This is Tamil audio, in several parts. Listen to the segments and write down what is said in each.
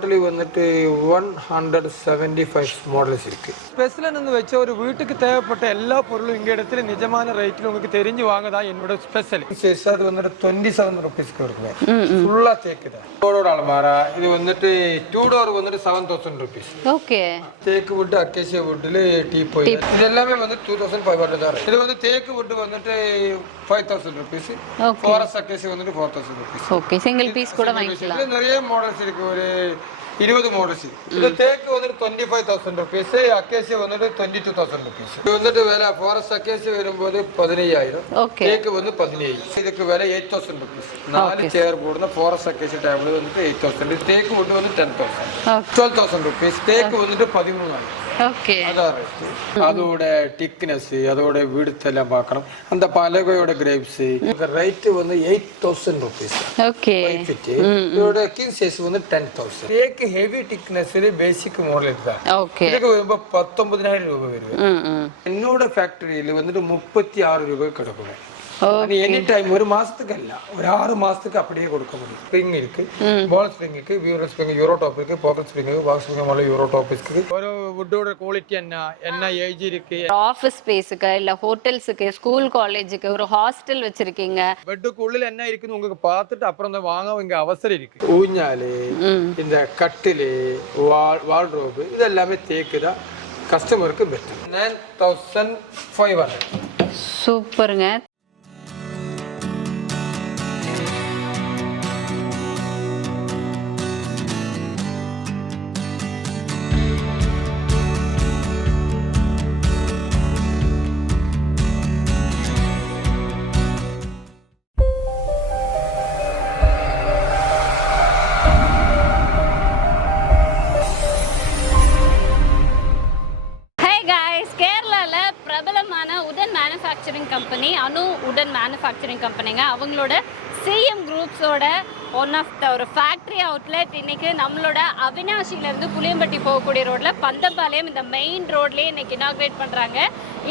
டோட்டலி வந்துட்டு 175 மாடல்ஸ் இருக்கு. ஸ்பெஷல்னு வச்ச ஒரு வீட்டுக்கு தேவைப்பட்ட எல்லா பொருளும் இங்க இடத்துல நிஜமான ரேட்டில் உங்களுக்கு தெரிஞ்சு வாங்கதான் என்னோட ஸ்பெஷல். அது வந்துட்டு 27 ருபீஸ்க்கு இருக்குங்க. ஃபுல்லா தேக்குது. டோர் அலமாரா இது வந்துட்டு 2 டோர் வந்துட்டு 7000 ருபீஸ். ஓகே. தேக்கு வுட் அக்கேசியா வுட்ல டீ போய் இது எல்லாமே வந்து 2500 தான். இது வந்து தேக்கு வுட் வந்துட்டு 5000 ருபீஸ். ஃபாரஸ்ட் அக்கேசியா வந்துட்டு 4000 ருபீஸ். ஓகே, சிங்கிள் பீஸ் கூட வாங்கிக்கலாம். நிறைய மாடல்ஸ் இருக்கு. ஒரு 20 மாடல்ஸ். இது தேக்கு வந்துட்டு 25000 ருபீஸ், அக்கேசியா வந்துட்டு 22000 ருபீஸ். இது வந்துட்டு விலை ஃபாரஸ்ட் அக்கேசியா வரும்போது 15000, தேக்கு வந்து 15000. இதுக்கு விலை 8000 ருபீஸ். 4 சேர் போடுனா ஃபாரஸ்ட் அக்கேசியா டேபிள் வந்துட்டு 8000, தேக்கு வுட் வந்து 10000, 12000 ருபீஸ். தேக்கு வந்துட்டு 13000. ஓகே. அதோட திக்னஸ், அதோட விட்த் எல்லாம் பார்க்கணும். அந்த பலகையோட கிரேப்ஸ் ரேட் வந்து 8000 ருபீஸ். ஓகே. இதோட கிங் சைஸ் வந்து 10000. தேக்கு ஹெவி திக்னஸ் பேசிக் மாடல் இதுதான். ஓகே. இதுக்கு 19000 ரூபாய் வரும். என்னோட ஃபேக்டரியில வந்துட்டு 36 ரூபாய் கிடைக்கும். எனி டைம் ஒரு மாசத்துக்கு இல்ல, ஒரு 6 மாசத்துக்கு அப்படியே கொடுக்க முடியும். ஸ்ப்ரிங் இருக்கு, பால் ஸ்ப்ரிங் இருக்கு, வியூரல் ஸ்ப்ரிங், யூரோ டாப் இருக்கு, பாக்கெட் ஸ்ப்ரிங் இருக்கு, பாக்ஸ் ஸ்ப்ரிங் மேல யூரோ டாப் இருக்கு. ஒரு வுட்டோட குவாலிட்டி என்ன ஏஜ் இருக்கு. ஆபீஸ் ஸ்பேஸ்க்கு இல்ல ஹோட்டல்ஸ்க்கு, ஸ்கூல் காலேஜுக்கு, ஒரு ஹாஸ்டல் வச்சிருக்கீங்க, பெட்டுக்கு உள்ள என்ன இருக்குன்னு உங்களுக்கு பார்த்துட்டு அப்புறம் தான் வாங்க இங்க அவசரம் இருக்கு. ஊஞ்சாலு, இந்த கட்டிலு, வார்ட்ரோப் இது எல்லாமே தேக்கு தான். கஸ்டமருக்கு பெட்டர். 9500. சூப்பருங்க. கம்பெனி அனு உடன் மேனுஃபேக்சரிங் கம்பெனிங்க. அவங்களோட சிஎம் குரூப்ஸோட ஒன் ஆஃப் த ஒரு ஃபேக்ட்ரி அவுட்லெட் இன்னைக்கு நம்மளோட அவினாஷிலேருந்து புளியம்பட்டி போகக்கூடிய ரோட்ல பந்தம்பாளையம் இந்த மெயின் ரோட்லேயே இன்னைக்கு இனாக்ரேட் பண்ணுறாங்க.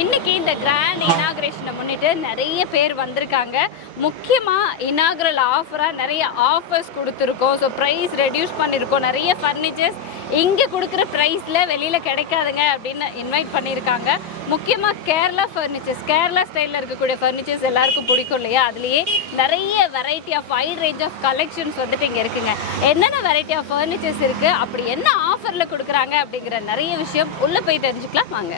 இன்னைக்கு இந்த கிராண்ட் இனாக்ரேஷனை முன்னிட்டு நிறைய பேர் வந்திருக்காங்க. முக்கியமாக இனாக்ரல் ஆஃபராக நிறைய ஆஃபர்ஸ் கொடுத்துருக்கோம். ஸோ ப்ரைஸ் ரெடியூஸ் பண்ணியிருக்கோம். நிறைய ஃபர்னிச்சர்ஸ் இங்கே கொடுக்குற ப்ரைஸில் வெளியில் கிடைக்காதுங்க அப்படின்னு இன்வைட் பண்ணியிருக்காங்க. முக்கியமாக கேரளா ஃபர்னிச்சர்ஸ், கேரளா ஸ்டைலில் இருக்கக்கூடிய ஃபர்னிச்சர்ஸ் எல்லாருக்கும் பிடிக்கும் இல்லையா? அதுலேயே நிறைய variety of wide range of collections வந்துட்டு இங்கே இருக்குங்க. என்னென்ன வெரைட்டி ஆஃப் ஃபர்னிச்சர்ஸ் இருக்குது, அப்படி என்ன ஆஃபரில் கொடுக்குறாங்க அப்படிங்கிற நிறைய விஷயம் உள்ளே போய் தெரிஞ்சுக்கலாம் வாங்க.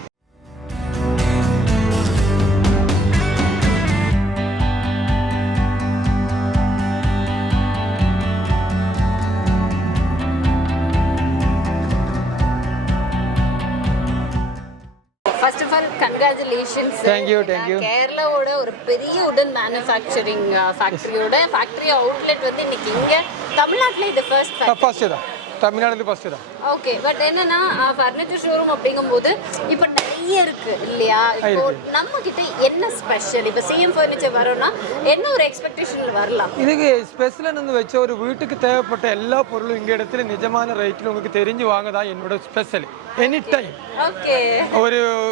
First of all congratulations. Thank you. கேரளாவோட ஒரு பெரிய உடன் மேனுஃபேக்சரிங் ஃபேக்டரி அவுட்லெட் வந்து இன்னைக்கு இங்கே தமிழ்நாட்டில் இது ஃபர்ஸ்ட் தான். தமிழ்நாடுல ஃபர்ஸ்ட் தான். ஓகே. பட் என்னன்னா ஃபர்னிச்சர் ஷோரூம் அப்படிங்கும்போது இப்போ நிறைய இருக்கு இல்லையா? இப்போ நம்ம கிட்ட என்ன ஸ்பெஷல்? இப்போ சிஎம் ஃபர்னிச்சர் வரோம்னா என்ன ஒரு எக்ஸ்பெக்டேஷன்ல வரலாம்? இதுக்கு ஸ்பெஷல்னு வச்ச ஒரு வீட்டுக்கு தேவைப்பட்ட எல்லா பொருளும் இங்க இடத்துல நிஜமான ரேட்டில் உங்களுக்கு தெரிஞ்சு வாங்கதான் என்னோட ஸ்பெஷல். Any time. ஓகே.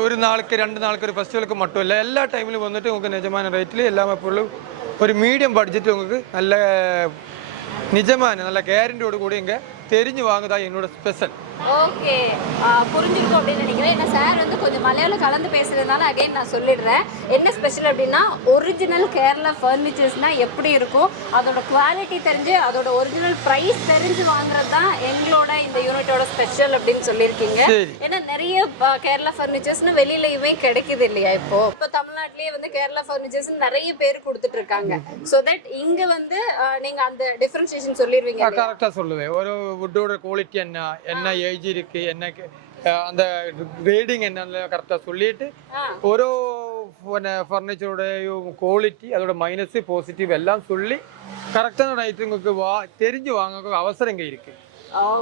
ஒரு நாளுக்கு 2 நாளுக்கு ஒரு ஃபெஸ்டிவலுக்கு மட்டும் இல்லை, எல்லா டைம்லையும் வந்துட்டு உங்களுக்கு நிஜமான ரேட்டில் எல்லாமே பொருளும் ஒரு மீடியம் பட்ஜெட் உங்களுக்கு நல்ல நிஜமான நல்ல கேரண்டியோடு கூட இங்கே தெரிஞ்சு வாங்குதான் என்னோட ஸ்பெஷல். ஓகே, புரிஞ்சிருக்கும் அப்படின்னு நினைக்கிறேன். ஏன்னா சார் வந்து கொஞ்சம் மலையாளம் கலந்து பேசுறதுனால அகைன் நான் சொல்லிடுறேன். என்ன ஸ்பெஷல் அப்படின்னா ஒரிஜினல் கேரளா ஃபர்னிச்சர்ஸ்னா எப்படி இருக்கும், அதோட குவாலிட்டி தெரிஞ்சு அதோட ஒரிஜினல் ப்ரைஸ் தெரிஞ்சு வாங்குறது தான் எங்களோட இந்த யூனிட்டோட ஸ்பெஷல் அப்படின்னு சொல்லியிருக்கீங்க. ஏன்னா நிறைய கேரளா ஃபர்னிச்சர்ஸ்னு வெளியிலயுமே கிடைக்குது இல்லையா? இப்போ தமிழ்நாட்டிலேயே வந்து கேரளா ஃபர்னிச்சர்ஸ் நிறைய பேர் கொடுத்துட்டு இருக்காங்க. ஸோ தட் இங்க வந்து நீங்க அந்த டிஃபரன்சியேஷன் சொல்லிடுவீங்க. கரெக்டாக சொல்லுவேன். ஒரு வுட்டோட குவாலிட்டி என்ன ஏஜ் இருக்கு, என்ன அந்த கிரேடிங் என்னன்னு கரெக்டாக சொல்லிட்டு ஓரோ ஃபர்னிச்சரோட குவாலிட்டி அதோட மைனஸ் பாசிட்டிவ் எல்லாம் சொல்லி கரெக்டான ரைட்டு உங்களுக்கு தெரிஞ்சு வாங்க அவசரம் இங்கே இருக்கு.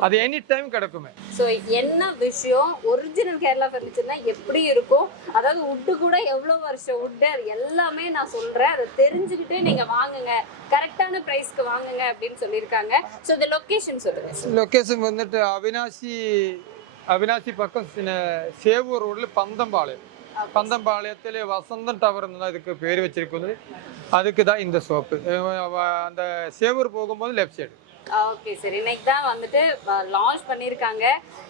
அது எனி டைம் கிடைக்குமே. ஸோ என்ன விஷயம் ஒரிஜினல் கேரளா ஃபர்னிச்சர்னா எப்படி இருக்கும், அதாவது வுட்டு கூட எவ்வளோ வருஷம் வுட்டு எல்லாமே நான் சொல்கிறேன். அதை தெரிஞ்சுக்கிட்டு நீங்கள் வாங்குங்க, கரெக்டான ப்ரைஸ்க்கு வாங்குங்க அப்படின்னு சொல்லியிருக்காங்க. ஸோ இந்த லொக்கேஷன் சொல்லுங்கள். லொக்கேஷன் வந்துட்டு அவினாசி பக்கம் சேவூர் ரோடில் பந்தம்பாளையத்தில் வசந்தம் டவர் இதுக்கு பேர் வச்சிருக்கிறது. அதுக்கு தான் இந்த ஷாப்பு. அந்த சேவூர் போகும்போது லெஃப்ட் சைடு. ஓகே சார், இன்னைக்கு தான் வந்துட்டு லான்ச் பண்ணியிருக்காங்க.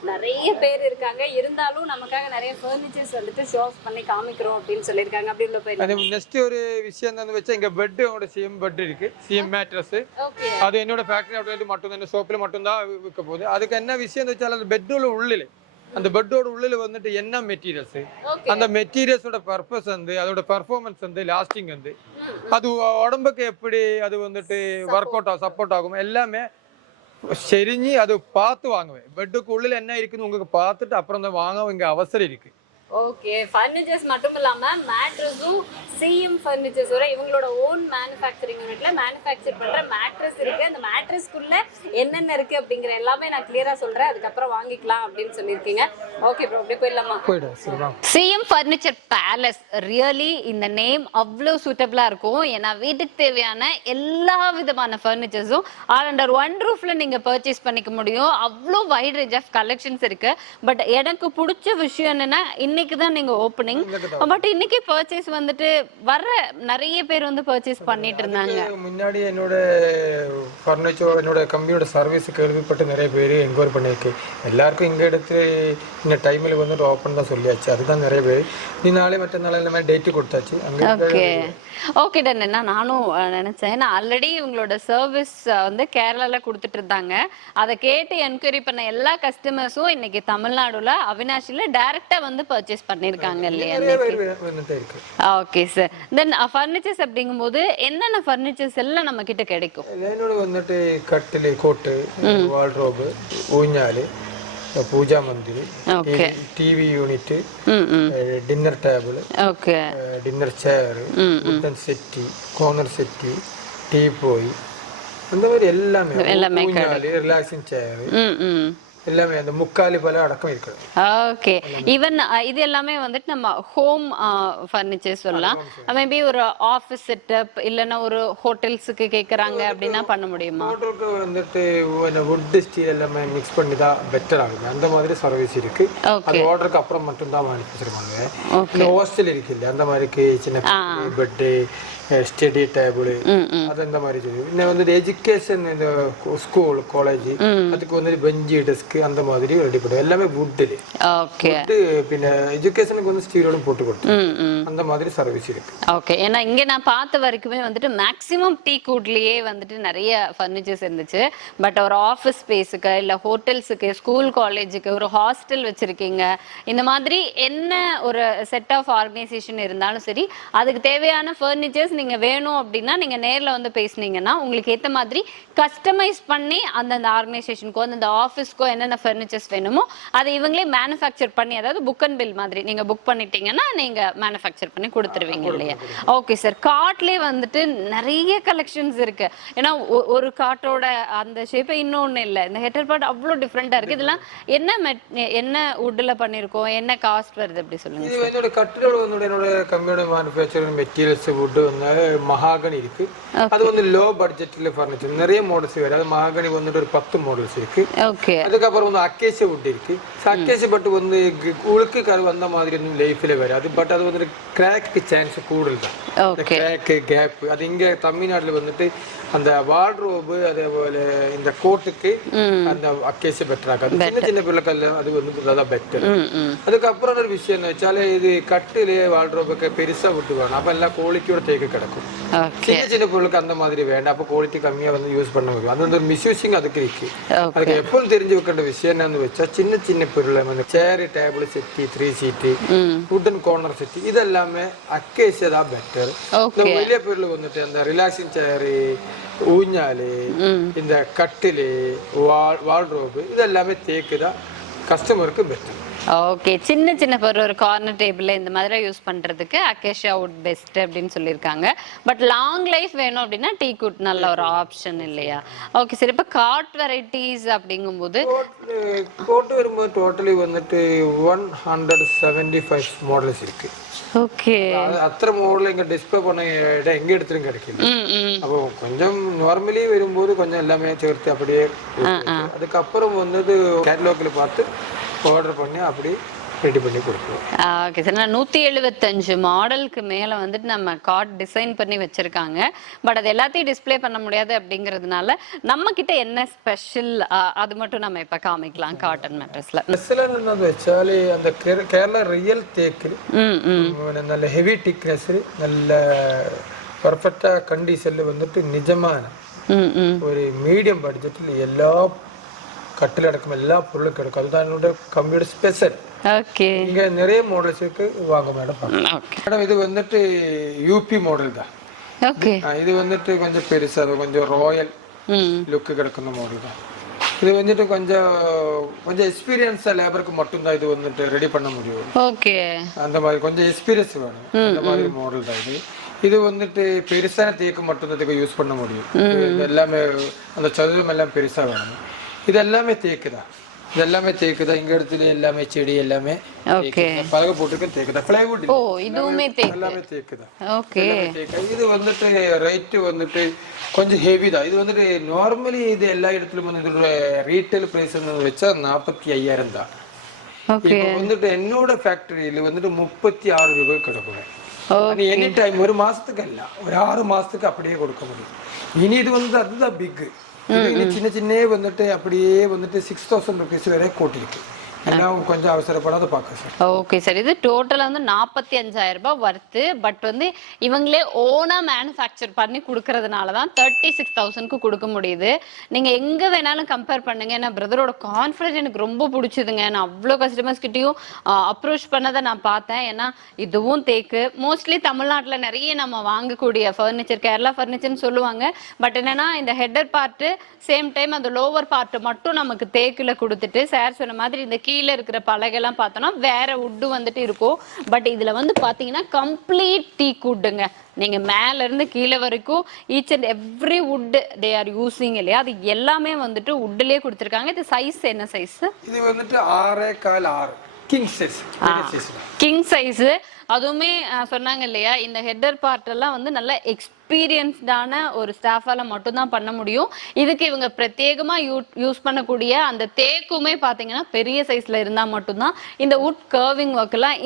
நிறைய பேர் இருக்காங்க, இருந்தாலும் நமக்காக நிறைய ஃபர்னிச்சர்ஸ் வந்துட்டு ஷோ ஆஃப் பண்ணி காமிக்கிறோம் அப்படின்னு சொல்லியிருக்காங்க. அப்படி உள்ள போய் அது நெக்ஸ்ட் ஒரு விஷயம் தான் வச்சா இங்க பெட் உங்களோட சிஎம் பெட் இருக்கு, சிஎம் மேட்ரஸ். ஓகே, அது என்னோட ஃபேக்டரி அவுட்லெட் மட்டும் தான், ஷாப்பில் மட்டும் தான் விற்க போகுது. அதுக்கு என்ன விஷயம் வச்சாலும் அந்த பெட்டோட உள்ளில், அந்த பெட்டோட உள்ளில் வந்துட்டு என்ன மெட்டீரியல்ஸ், அந்த மெட்டீரியல்ஸோட பர்பஸ் வந்து, அதோட பர்ஃபார்மன்ஸ் வந்து, லாஸ்டிங் வந்து, அது உடம்புக்கு எப்படி அது வந்துட்டு ஒர்க் அவுட் ஆகும், சப்போர்ட் ஆகும், எல்லாமே செரிஞ்சு அது பார்த்து வாங்குவேன். பெட்டுக்கு உள்ளில் என்ன இருக்குன்னு உங்களுக்கு பார்த்துட்டு அப்புறம் தான் வாங்க இங்கே அவசரம் இருக்கு. ஓகே, ஃபர்னிச்சர்ஸ் மட்டும் இல்லாம மேட்ரஸும் சிஎம் ஃபர்னிச்சர்ஸோட இவங்களோட ஓன் மேனுஃபேக்சரிங் யூனிட்ல மேனுஃபேக்சர் பண்ற மேட்ரஸ் இருக்கு. அந்த மேட்ரஸ்க்குள்ள என்னென்ன இருக்கு அப்படிங்கிற எல்லாமே நான் கிளியரா சொல்றேன், அதுக்கப்புறம் வாங்கிக்கலாம் அப்படின்னு சொல்லியிருக்கீங்க. ஓகே ப்ரோ, அப்படியே போயிடலாமா? சிஎம் ஃபர்னிச்சர் பேலஸ், ரியலி இந்த நேம் அவ்வளோ சூட்டபிளா இருக்கும். ஏன்னா வீட்டுக்கு தேவையான எல்லா விதமான ஃபர்னிச்சர்ஸும் ஆல் அண்டர் ஒன் ரூஃப்ல நீங்க பர்ச்சேஸ் பண்ணிக்க முடியும். அவ்வளோ வைட் ரேஞ்ச் ஆஃப் கலெக்ஷன்ஸ் இருக்கு. பட் எனக்கு பிடிச்ச விஷயம் என்னன்னா, இன்னைக்கு தான் நீங்க ஓப்பனிங், பட் இன்னைக்கு பர்ச்சேஸ் வந்துட்டு வர்ற நிறைய பேர் வந்து பர்ச்சேஸ் பண்ணிட்டு இருந்தாங்க. முன்னாடி என்னோட ஃபர்னிச்சர் என்னோட கம்பெனியோட சர்வீஸ் கேள்விப்பட்டு நிறைய பேர் என்கொயரி பண்ணியிருக்கு. எல்லாருக்கும் இங்கே எடுத்து இந்த டைமில் வந்துட்டு ஓப்பன் தான் சொல்லியாச்சு. அதுதான் நிறைய பேர் நீ நாளே மற்ற நாள் இந்த மாதிரி டேட்டு கொடுத்தாச்சு. Okay okay done. என்ன நானும் நினைச்சேன், நான் ஆல்ரெடி இவங்களோட சர்வீஸ் வந்து கேரளால கொடுத்துட்டு இருந்தாங்க. அதை கேட்டு என்கொயரி பண்ண எல்லா கஸ்டமர்ஸும் இன்னைக்கு தமிழ்நாடுல அவினாஷில டைரக்டா வந்து பர்ச்சேஸ் பண்ணிருக்காங்க இல்லையா? Okay sir. தென் ஃபர்னிச்சர்ஸ் அப்படிங்கும்போது என்னென்ன ஃபர்னிச்சர்ஸ் எல்லாம் நம்ம கிட்ட கிடைக்கும்? என்னோட வந்துட்டு கட்டில், கோட்டு, வார்ட்ரோபு, ஊஞ்சாலு, பூஜா மந்திரி, TV unit, dinner table, dinner chair, wooden settee, corner settee, teapoy, அந்த மாதிரி எல்லாமே ஊஞ்சாலு, ரிலாக்ஸிங் சேர் எல்லாமே அந்த முக்காலி பல அடக்கம் இருக்கு. ஓகே, ஈவன் இது எல்லாமே வந்துட்டு நம்ம ஹோம் ஃபர்னிச்சர் சொல்லலாம். மேபி ஒரு ஆஃபீஸ் செட்டப் இல்லைன்னா ஒரு ஹோட்டல்ஸுக்கு கேட்குறாங்க அப்படின்னா பண்ண முடியுமா? ஹோட்டலுக்கு வந்துட்டு வுட் ஸ்டீல் எல்லாமே மிக்ஸ் பண்ணி தான் பெட்டர் ஆகுது. அந்த மாதிரி சர்வீஸ் இருக்கு. அது ஆர்டருக்கு அப்புறம் மட்டும் தான் மேனுஃபேக்சர் பண்ணுவேன். ஹாஸ்டல் இருக்கு இல்லையா, அந்த மாதிரிக்கு சின்ன பெட்டு, ஸ்டடி டேபிள், அது அந்த மாதிரி இன்னும் வந்து எஜுகேஷன், இந்த ஸ்கூல், காலேஜ், அதுக்கு வந்து பெஞ்சு, டெஸ்க் அந்த மாதிரி ரெடி பண்ணுவோம். எல்லாமே வுட்டில். ஓகே, பின்ன எஜுகேஷனுக்கு வந்து ஸ்டீலோட போட்டு கொடுத்தோம். அந்த மாதிரி சர்வீஸ் இருக்கு. ஓகே, ஏன்னா இங்க நான் பார்த்த வரைக்குமே வந்துட்டு மேக்ஸிமம் டீ கூட்லயே வந்துட்டு நிறைய ஃபர்னிச்சர்ஸ் இருந்துச்சு. பட் ஒரு ஆஃபீஸ் ஸ்பேஸுக்கு இல்ல ஹோட்டல்ஸுக்கு, ஸ்கூல், காலேஜுக்கு, ஒரு ஹாஸ்டல் வச்சிருக்கீங்க, இந்த மாதிரி என்ன ஒரு செட் ஆஃப் ஆர்கனைசேஷன் இருந்தாலும் சரி, அதுக்கு தேவையான ஃபர்னிச்சர்ஸ் நீங்க வேணும் அப்படின்னா நீங்க நேர்ல வந்து பேசுனீங்கன்னா உங்களுக்கு ஏத்த மாதிரி கஸ்டமைஸ் பண்ணி அந்தந்த ஆர்கனைசேஷனுக்கோ அந்த ஆஃபீஸ்க்கோ என்னென்ன ஃபர்னிச்சர்ஸ் வேணுமோ அதை இவங்களே மேனுஃபேக்சர் பண்ணி, அதாவது புக் அண்ட் பில் மாதிரி நீங்க புக் பண்ணிட்டீங்கன்னா நீங்க மேனுஃபேக்சர் பண்ணி கொடுத்துருவீங்க இல்லையா? Okay sir. காட்லேயே வந்துட்டு நிறைய கலெக்ஷன்ஸ் இருக்கு. ஏன்னா ஒரு காட்டோட அந்த ஷேப்பை இன்னொன்னு இல்லை, இந்த ஹெட்டர் பார்ட் அவ்வளோ டிஃப்ரெண்டா இருக்கு. இதெல்லாம் என்ன வுட்ல பண்ணிருக்கோம், என்ன காஸ்ட் வருது அப்படி சொல்லுங்க. இது என்னோட கட்டிலோட வந்து என்னோட கம்பெனியோட மேனுஃபேக்சர் மெட்டீரியல்ஸ் வுட் வந்து மகாகனி இருக்கு. அது வந்து லோ பட்ஜெட்ல ஃபர்னிச்சர் நிறைய மாடல்ஸ் வேற. அது மகாகனி வந்துட்டு ஒரு 10 மாடல்ஸ் இருக்கு. ஓகே, அதுக்கப்புறம் வந்து அக்கேசி வுட் இருக்கு. அக்கேசி பட் வந்து உழுக்கு கரு அந்த மாதிரி ஒன்றும் லைஃப்ல வராது. பட் அது வந்து கிராக்கு சான்ஸ் கூடுதல் தான். கிராக்கு, கேப், அது இங்க தமிழ்நாட்டுல வந்துட்டு அந்த வார்ட்ரோபு, அதே போல இந்த கோட்டுக்கு அந்த அக்கேசி பெட்டர் ஆகாது. சின்ன சின்ன பிள்ளைகள் அது வந்து பெட்டர். அதுக்கப்புறம் ஒரு விஷயம் என்ன வச்சாலே, இது கட்டிலே வார்ட்ரோபுக்கு பெருசா விட்டு வேணும். அப்ப எல்லாம் குவாலிட்டியோட தேக்க கிடக்கும். சின்ன சின்ன பொருளுக்கு அந்த மாதிரி வேண்டாம். அப்போ குவாலிட்டி கம்மியா வந்து யூஸ் பண்ண முடியும். அது வந்து ஒரு மிஸ்யூசிங் அதுக்கு இருக்கு. அதுக்கு எப்பவும் தெரிஞ்சு வைக்கிற விஷயம் என்னன்னு வச்சா, சின்ன சின்ன பொருள் வந்து சேர், டேபிள் செட்டி, 3 சீட்டு, வுட்டன் கார்னர் செட்டி, இதெல்லாமே அக்கேசியா தான் பெட்டர். இந்த வெளிய பொருள் வந்துட்டு அந்த ரிலாக்ஸிங் சேர், ஊஞ்சாலு, இந்த கட்டிலு, வார்ட்ரோபு, இதெல்லாமே தேக்கு தான் கஸ்டமருக்கு பெட்டர். ஓகே, சின்ன சின்ன பொருள் ஒரு கார்னர் டேபிள் இந்த மாதிரி யூஸ் பண்றதுக்கு அக்கேஷியா வுட் பெஸ்ட் அப்படின்னு சொல்லியிருக்காங்க. பட் லாங் லைஃப் வேணும் அப்படின்னா டீ குட் நல்ல ஒரு ஆப்ஷன் இல்லையா? Okay sir. இப்போ காட் வெரைட்டிஸ் அப்படிங்கும்போது கோட் வரும்போது டோட்டலி வந்துட்டு 175 மாடல்ஸ் இருக்கு. ஓகே, அத்தனை மாடல் இங்க டிஸ்ப்ளே பண்ண இடம் எங்க எடுத்துரும் கிடைக்குது. அப்போ கொஞ்சம் நார்மலி வரும்போது கொஞ்சம் எல்லாமே சேர்த்து அப்படியே. அதுக்கப்புறம் வந்து கேட்டலாக்ல பார்த்து ஆர்டர் பண்ணி அப்படி ரெடி பண்ணி கொடுப்போம். Okay sir. நான் 175 மாடலுக்கு மேலே வந்துட்டு நம்ம காட் டிசைன் பண்ணி வச்சுருக்காங்க. பட் அது எல்லாத்தையும் டிஸ்பிளே பண்ண முடியாது அப்படிங்கிறதுனால நம்மக்கிட்ட என்ன ஸ்பெஷல் அது மட்டும் நம்ம இப்போ காமிக்கலாம் காட்டன் மேட்ரஸில். ஸ்பெஷல் என்னது வச்சால் அந்த கேரளா ரியல் தேக்கு நல்ல ஹெவி திக்னஸ், நல்ல பர்ஃபெக்டாக கண்டிஷனில் வந்துட்டு நிஜமான ஒரு மீடியம் பட்ஜெட்டில் எல்லா கட்டிலடக்கம் எல்லா பொருளும் கிடைக்கும். அதுதான் என்னோட கம்ப்யூட்டர் ஸ்பெஷல். ஓகே. இங்கே நிறைய மாடல்ஸ் இருக்கு, வாங்க மேடம். மேடம் இது வந்துட்டு யூபி மாடல் தான். ஓகே. இது வந்துட்டு கொஞ்சம் பெருசா, அது கொஞ்சம் ராயல் லுக்கு கிடക്കുന്ന மாடல் தான். இது வந்துட்டு கொஞ்சம் எக்ஸ்பீரியன்ஸா லேபருக்கு மட்டும்தான் இது வந்துட்டு ரெடி பண்ண முடியும். ஓகே. அந்த மாதிரி கொஞ்சம் எக்ஸ்பீரியன்ஸ் வேணும். அந்த மாதிரி மாடல் தான் இது. இது வந்துட்டு பெருசான தேக்கு மட்டும்தான் யூஸ் பண்ண முடியும். எல்லாமே அந்த சதுரம் எல்லாம் பெருசா வேணும். இது எல்லாமே தேக்கு தான். இது எல்லாமே தேக்கு தான். இங்க இடத்துல எல்லாமே செடி எல்லாமே பலகை போட்டுக்க தேக்கு தான். பிளைவுட் எல்லாமே தேக்கு தான். இது வந்துட்டு ரேட்டு வந்துட்டு கொஞ்சம் ஹெவி தான். இது வந்துட்டு நார்மலி இது எல்லா இடத்துலயும் வந்து இதோட ரீட்டைல் பிரைஸ் வச்சா 45,000 தான். இப்போ வந்துட்டு என்னோட ஃபேக்டரியில வந்துட்டு 36 ரூபாய் கிடைக்கும். எனி டைம் ஒரு மாசத்துக்கு அல்ல, ஒரு 6 மாசத்துக்கு அப்படியே கொடுக்க முடியும். இனி இது வந்து அதுதான் பிக். சின்ன சின்ன வந்துட்டு அப்படியே வந்துட்டு 6,000 rupees வரை கூட்டிருக்கு. எல்லாம் கொஞ்சம் அவசரப்படாத பார்க்க சார். Okay sir. இது டோட்டலா வந்து 45,000 ரூபாய் வர்த்து. பட் வந்து இவங்களே ஓனா மேனுஃபேக்சர் பண்ணி கொடுக்கறதுனால தான் 36,000க்கு கொடுக்க முடியுது. நீங்க எங்க வேணாலும் கம்பேர் பண்ணுங்க. ஏன்னா பிரதரோட கான்ஃபிடன்ஸ் எனக்கு ரொம்ப பிடிச்சதுங்க. நான் அவ்வளோ கஸ்டமர்ஸ் கிட்டயும் அப்ரோச் பண்ணதை நான் பார்த்தேன். ஏன்னா இதுவும் தேக்கு. மோஸ்ட்லி தமிழ்நாட்டில் நிறைய நம்ம வாங்கக்கூடிய ஃபர்னிச்சர் கேரளா ஃபர்னிச்சர்னு சொல்லுவாங்க. பட் என்னன்னா இந்த ஹெட்டர் பார்ட்டு சேம் டைம் அந்த லோவர் பார்ட் மட்டும் நமக்கு தேக்குல கொடுத்துட்டு சார் சொன்ன மாதிரி இந்த கீழே இருக்கிற பலகைலாம் பார்த்தோம்னா வேற வுட்டு வந்துட்டு இருக்கும். பட் இதுல வந்து பாத்தீங்கன்னா கம்ப்ளீட் டீக் வுட்டுங்க. நீங்க மேல இருந்து கீழே வரைக்கும் each and every would they are using இல்லையா, அது எல்லாமே வந்துட்டு வுட்லயே கொடுத்துருக்காங்க. இது சைஸ் என்ன சைஸ்? இது வந்துட்டு 6.25 கிங் சைஸ். King size. அதுவுமே சொன்னாங்க இல்லையா, இந்த ஹெட்டர் பார்ட் எல்லாம் வந்து நல்ல எக்ஸ்பீரியன்ஸ்டான ஒரு ஸ்டாஃபால மட்டும்தான் பண்ண முடியும். இதுக்கு இவங்க பிரத்யேகமா யூஸ் பண்ணக்கூடிய அந்த தேக்குமே பாத்தீங்கன்னா பெரிய சைஸ்ல இருந்தா மட்டும்தான் இந்த வுட் கர்விங் ஒர்க் எல்லாம்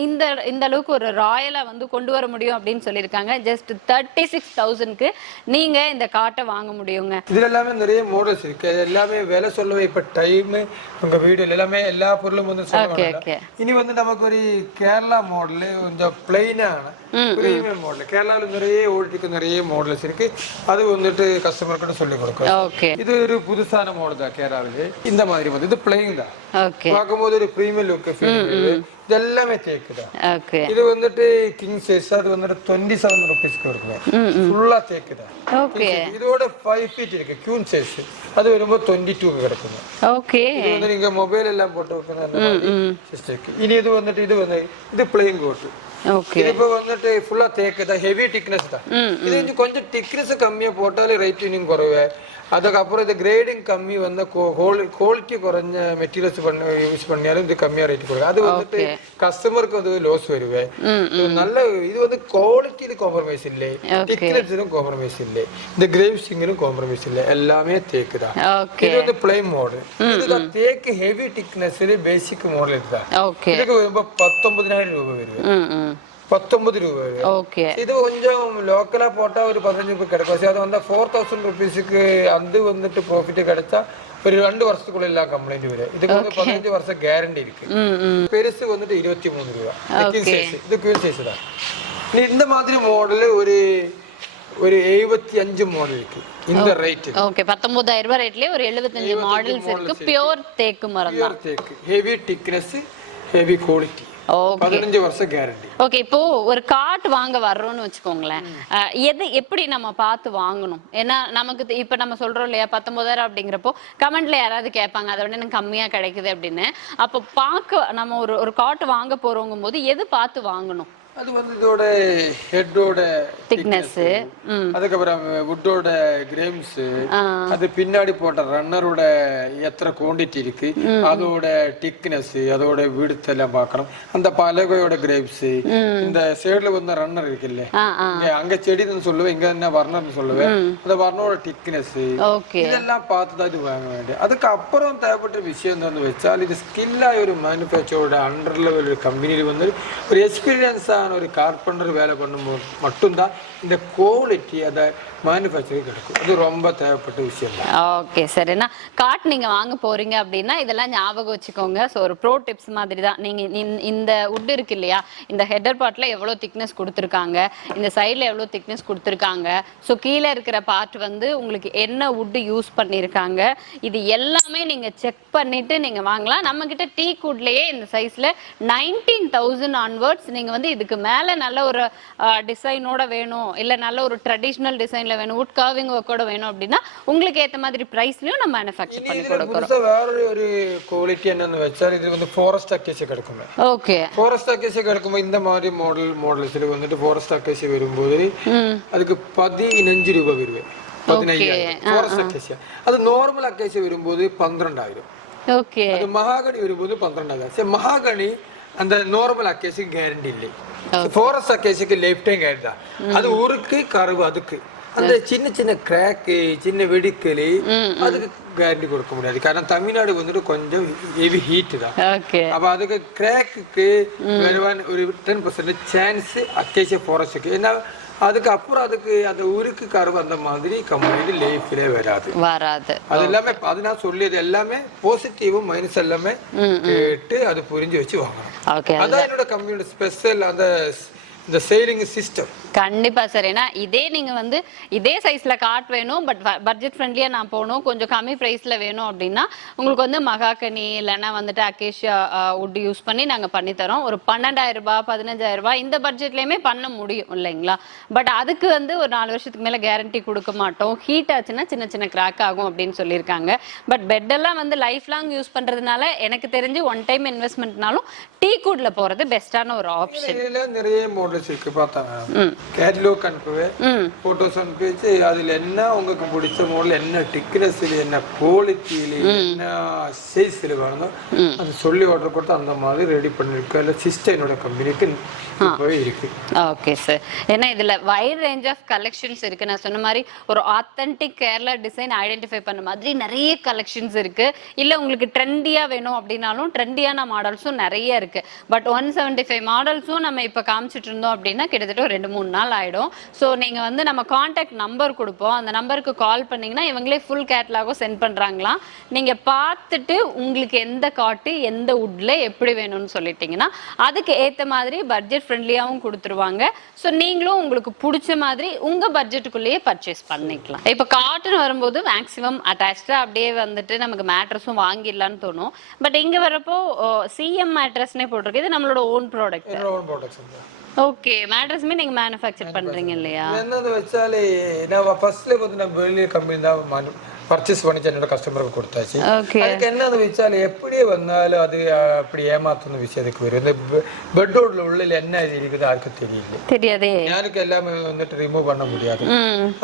இந்த அளவுக்கு ஒரு ராயலா வந்து கொண்டு வர முடியும் அப்படின்னு சொல்லியிருக்காங்க. ஜஸ்ட் 36,000க்கு நீங்க இந்த காட்டை வாங்க முடியுங்க. இதுல எல்லாமே நிறைய மாடல்ஸ் இருக்கு. எல்லாமே வேலை சொல்லவே இப்ப டைம் உங்க வீடியோல எல்லாமே எல்லா பொருளும் வந்து சொல்லுவாங்க. இனி வந்து நமக்கு ஒரு கேரளா மாடல் கொஞ்சம் பிளைனான பிரீமியம் மாடல். கேரளால நிறைய ஓடிக்கு நிறைய மாடல்ஸ் இருக்கு. அது வந்துட்டு கஸ்டமருக்கு சொல்லி கொடுக்கும். இது ஒரு புதுசான மாடல் தான் கேரளாவிலே. இந்த மாதிரி வந்து இது பிளைன் தான். பார்க்கும்போது ஒரு பிரீமியம் லுக். இது எல்லாமே தேக்கு தான். இது வந்துட்டு கிங் சைஸ். அது வந்துட்டு 27 rupeesக்கு இருக்கு. ஃபுல்லா தேக்கு தான். இதோட 5 feet இருக்கு கியூன் சைஸ். அது வரும்போது 22 கிடைக்கும். இது வந்து நீங்க மொபைல் எல்லாம் போட்டு வைக்கணும். இனி இது வந்துட்டு இது பிளைன் கோட். இப்போ வந்துட்டு ஃபுல்லா தேக்கு தான். ஹெவி திக்னஸ் தான். இது கொஞ்சம் திக்னஸ் கம்மியா போட்டாலே ரேட் இன்னும் குறைவே. அதுக்கப்புறம் இது கிரேடிங் கம்மி வந்து குவாலிட்டி குறைஞ்ச மெட்டீரியல்ஸ் யூஸ் பண்ணியாலும் இது கம்மியா ரேட் கொடுக்கும். அது வந்துட்டு கஸ்டமருக்கு வந்து லாஸ் வருவே. நல்ல இது வந்து குவாலிட்டியில காம்ப்ரமைஸ் இல்லை, திக்னஸிலும் காம்ப்ரமைஸ் இல்லை, இந்த கிரேவிங்ஸிங்கிலும் காம்ப்ரமைஸ் இல்லை. எல்லாமே தேக்கு தான். இது வந்து பிளைன் மாடல். இதுதான் தேக்கு ஹெவி திக்னஸ்ல பேசிக் மாடல். இதுதான். இதுக்கு ரொம்ப 19,000 ரூபாய் வருது. 19 ரூபாய். இது கொஞ்சம் லோக்கலா போட்டா ஒரு 15 ரூபாய் கிடைக்கும். அது வந்து 4,000 rupeesக்கு அது வந்துட்டு ப்ராஃபிட் கிடைச்சா ஒரு 2 வருஷத்துக்குள்ள எல்லாம் கம்ப்ளைண்ட் வரும். இதுக்கு வந்து 15 வருஷம் கேரண்டி இருக்கு. பெருசு வந்துட்டு 23 ரூபாய். இது குயின் சைஸ் தான். இந்த மாதிரி மாடல் ஒரு 75 மாடல் இருக்கு. இந்த ரேட் 19,000 ரூபாய் ரேட்லயே ஒரு 75 மாடல்ஸ் இருக்கு. பியூர் தேக்கு மரம் தான். தேக்கு ஹெவி திக்னஸ், ஹெவி குவாலிட்டி, 15 வருஷம் கேரண்டி. ஓகே. இப்போ ஒரு காட் வாங்க வர்றோம்னு வச்சுக்கோங்களேன், எப்படி நம்ம பார்த்து வாங்கணும்? ஏன்னா நமக்கு இப்ப நம்ம சொல்றோம் இல்லையா 19,000 அப்படிங்கிறப்போ கமெண்ட்ல யாராவது கேட்பாங்க அதை விட எனக்கு கம்மியா கிடைக்குது அப்படின்னு. அப்போ பார்க்க நம்ம ஒரு காட் வாங்க போறோங்கும் போது எது பார்த்து வாங்கணும்? அது வந்து இதோட ஹெட்டோட திக்னஸ், அதுக்கப்புறம் வுட்டோட கிரேம்ஸ், அது பின்னாடி போட்ட ரன்னரோட எத்தனை குவாண்டிட்டி இருக்கு, அதோட திக்னஸ், அதோட விடுத்து எல்லாம் பார்க்கணும். அந்த பலகையோட கிரேப்ஸ், இந்த சைடுல வந்து ரன்னர் இருக்குல்ல, அங்க செடின்னு சொல்லுவேன், இங்க என்ன வர்ணர்னு சொல்லுவேன், அந்த வர்ணோட திக்னஸ் இதெல்லாம் பார்த்து தான் இது வாங்க வேண்டிய. அதுக்கு அப்புறம் தேவைப்பட்ட விஷயம் என்னன்னு வச்சால், இது ஸ்கில்லாக ஒரு மேனுஃபேக்சரோட அண்டர் லெவல் கம்பெனியில் வந்து ஒரு எக்ஸ்பீரியன்ஸான ஒரு கார்பெண்டர் வேலை பண்ணும்போது மட்டும்தான் இந்த குவாலிட்டி அதை மேனுஃபேக்சரிங் கிடைக்கும். அது ரொம்ப தேவைப்பட்ட விஷயம் தான். Okay sir. ஏன்னா காட் நீங்க வாங்க போறீங்க அப்படின்னா இதெல்லாம் ஞாபகம் வச்சுக்கோங்க. ஸோ ஒரு ப்ரோ டிப்ஸ் மாதிரி தான். நீங்க இந்த வுட் இருக்கு இல்லையா, இந்த ஹெட்டர் பார்ட்ல எவ்வளோ திக்னஸ் கொடுத்துருக்காங்க, இந்த சைடில் எவ்வளோ திக்னஸ் கொடுத்துருக்காங்க, ஸோ கீழே இருக்கிற பார்ட் வந்து உங்களுக்கு என்ன வுட் யூஸ் பண்ணியிருக்காங்க, இது எல்லாமே நீங்க செக் பண்ணிட்டு நீங்க வாங்கலாம். நம்ம கிட்ட டீ குட்லயே இந்த சைஸ்ல 19,000 ஆன்வர்ட்ஸ். நீங்க வந்து இதுக்கு மேல நல்ல ஒரு டிசைனோட வேணும், இல்ல நல்ல ஒரு ட்ரெடிஷனல் டிசைன்ல வேணும், வுட் கார்விங் ஒர்க்கோட வேணும் அப்படின்னா உங்களுக்கு ஏத்த மாதிரி பிரைஸ்லயும் நம்ம மேனுஃபேக்சர் பண்ணி கொடுக்கிறோம். வேற ஒரு குவாலிட்டி என்னன்னு வெச்சால், இது வந்து ஃபாரஸ்ட் அக்கேசியா கிடைக்கும். ஓகே, ஃபாரஸ்ட் அக்கேசியா கிடைக்கும்போது இந்த மாதிரி மாடல்ஸ்ல வந்துட்டு ஃபாரஸ்ட் அக்கேசியா வரும்போது அதுக்கு 15 ரூபாய் வருது. 15,000 ஃபாரஸ்ட் அக்கேசியா. அது நார்மல் அக்கேசியா வரும்போது 12,000. ஓகே, அது மகாகனி வரும்போது 12,000. சரி, மகாகனி அந்த நார்மல் அக்கேசிக்கு கேரண்டி இல்லை. ஃபாரஸ்ட் அக்கேசிக்கு லைஃப் டைம் கேரண்டி தான். அது ஊருக்கு கருவு, அதுக்கு அந்த சின்ன சின்ன கிராக்கு, சின்ன வெடிக்கல், அதுக்கு கேரண்டி கொடுக்க முடியாது. காரணம் தமிழ்நாடு வந்துட்டு கொஞ்சம் ஹெவி ஹீட் தான். அப்ப அதுக்கு கிராக்குக்கு ஒரு 10% சான்ஸ் அக்கேசியா ஃபாரஸ்டுக்கு. ஏன்னா அதுக்கப்புறம் அதுக்கு அந்த உருக்கு கருவு அந்த மாதிரி கம்பெனி லைஃப்ல வராது. அது எல்லாமே அது நான் சொல்லியது எல்லாமே பாசிட்டிவும் மைனஸ் எல்லாமே கேட்டு அது புரிஞ்சு வச்சு வாங்கணும். அதான் என்னோட கம்பெனியோட ஸ்பெஷல் அந்த இந்த சேலிங் சிஸ்டம். கண்டிப்பா சார். ஏன்னா இதே நீங்க வந்து இதே சைஸ்ல காட் வேணும், பட் பட்ஜெட் ஃப்ரெண்ட்லியா நான் போகணும், கொஞ்சம் கம்மி பிரைஸ்ல வேணும் அப்படின்னா உங்களுக்கு வந்து மகாகனி இல்லைன்னா வந்துட்டு அக்கேஷியா வுட் யூஸ் பண்ணி நாங்க பண்ணி தரோம். ஒரு 12,000 ரூபாய் 15,000 ரூபாய் இந்த பட்ஜெட்லயுமே பண்ண முடியும் இல்லைங்களா. பட் அதுக்கு வந்து ஒரு 4 வருஷத்துக்கு மேல கேரண்டி கொடுக்க மாட்டோம். ஹீட் ஆச்சுன்னா சின்ன சின்ன கிராக் ஆகும் அப்படின்னு சொல்லியிருக்காங்க. பட் பெட் எல்லாம் வந்து லைஃப் லாங் யூஸ் பண்றதுனால எனக்கு தெரிஞ்சு ஒன் டைம் இன்வெஸ்ட்மெண்ட்னாலும் டீ குட்ல போறது பெஸ்டான ஒரு ஆப்ஷன். நிறைய மாடல்ஸ் இருக்கு பார்த்தாங்க. கேட்டலாக் அனுப்புவேன், போட்டோஸ் அனுப்பிச்சு அதில் என்ன உங்களுக்கு பிடிச்ச மாடல், என்ன திக்னஸ்ல, என்ன குவாலிட்டியில, என்ன சைஸ்ல வேணும் அது சொல்லி ஆர்டர் கொடுத்து அந்த மாதிரி ரெடி பண்ணிருக்கேன். இல்லை சிஸ்டம் என்னோட கம்பெனிக்கு இருக்கு. Okay sir. ஏன்னா இதுல வைட் ரேஞ்ச் ஆஃப் கலெக்ஷன்ஸ் இருக்கு. நான் சொன்ன மாதிரி ஒரு ஆத்தென்டிக் கேரளா டிசைன் ஐடென்டிஃபை பண்ண மாதிரி நிறைய கலெக்ஷன்ஸ் இருக்கு. இல்ல உங்களுக்கு ட்ரெண்டியா வேணும் அப்படின்னாலும் ட்ரெண்டியான மாடல்ஸும் நிறைய இருக்கு. பட் 175 மாடல்ஸும் நம்ம இப்ப காமிச்சிட்டு இருந்தோம் அப்படின்னா கிட்டத்தட்ட 2-3 நாள் ஆயிடும். ஸோ நீங்க வந்து நம்ம கான்டாக்ட் நம்பர் கொடுப்போம், அந்த நம்பருக்கு கால் பண்ணீங்கன்னா இவங்களே ஃபுல் கேட்டலாகும் சென்ட் பண்றாங்களாம். நீங்க பார்த்துட்டு உங்களுக்கு எந்த காட்டு எந்த வுட்ல எப்படி வேணும்னு சொல்லிட்டீங்கன்னா அதுக்கு ஏத்த மாதிரி பட்ஜெட் ஃப்ரெண்ட்லியாவும் கொடுத்துருவாங்க. ஸோ நீங்களும் உங்களுக்கு பிடிச்ச மாதிரி உங்க பட்ஜெட்டுக்குள்ளேயே பர்ச்சேஸ் பண்ணிக்கலாம். இப்போ காட்டன் வரும்போது மேக்ஸிமம் அட்டாச்சா அப்படியே வந்துட்டு நமக்கு மேட்ரஸும் வாங்கிடலான்னு தோணும். பட் இங்க வரப்போ சிஎம் மேட்ரஸ்னே போட்டிருக்கு. இது நம்மளோட ஓன் ப்ராடக்ட். ஓகே, மேட்ரஸ்மே நீங்க மேனுஃபேக்சர் பண்றீங்க இல்லையா? என்னது வச்சாலே நான் ஃபர்ஸ்ட்ல வந்து நான் வெளிய கம்பெனி தான் பர்ச்சேஸ் பண்ணி என்னோட கஸ்டமருக்கு கொடுத்தாச்சு. அதுக்கு என்னன்னு வச்சால் எப்படியே வந்தாலும் அது அப்படி ஏமாத்துன விஷயத்துக்கு வரும். இந்த பெட்டோட்ல உள்ள என்ன இருக்குது யாருக்கும் தெரியாது. யாருக்கு எல்லாமே வந்துட்டு ரிமூவ் பண்ண முடியாது.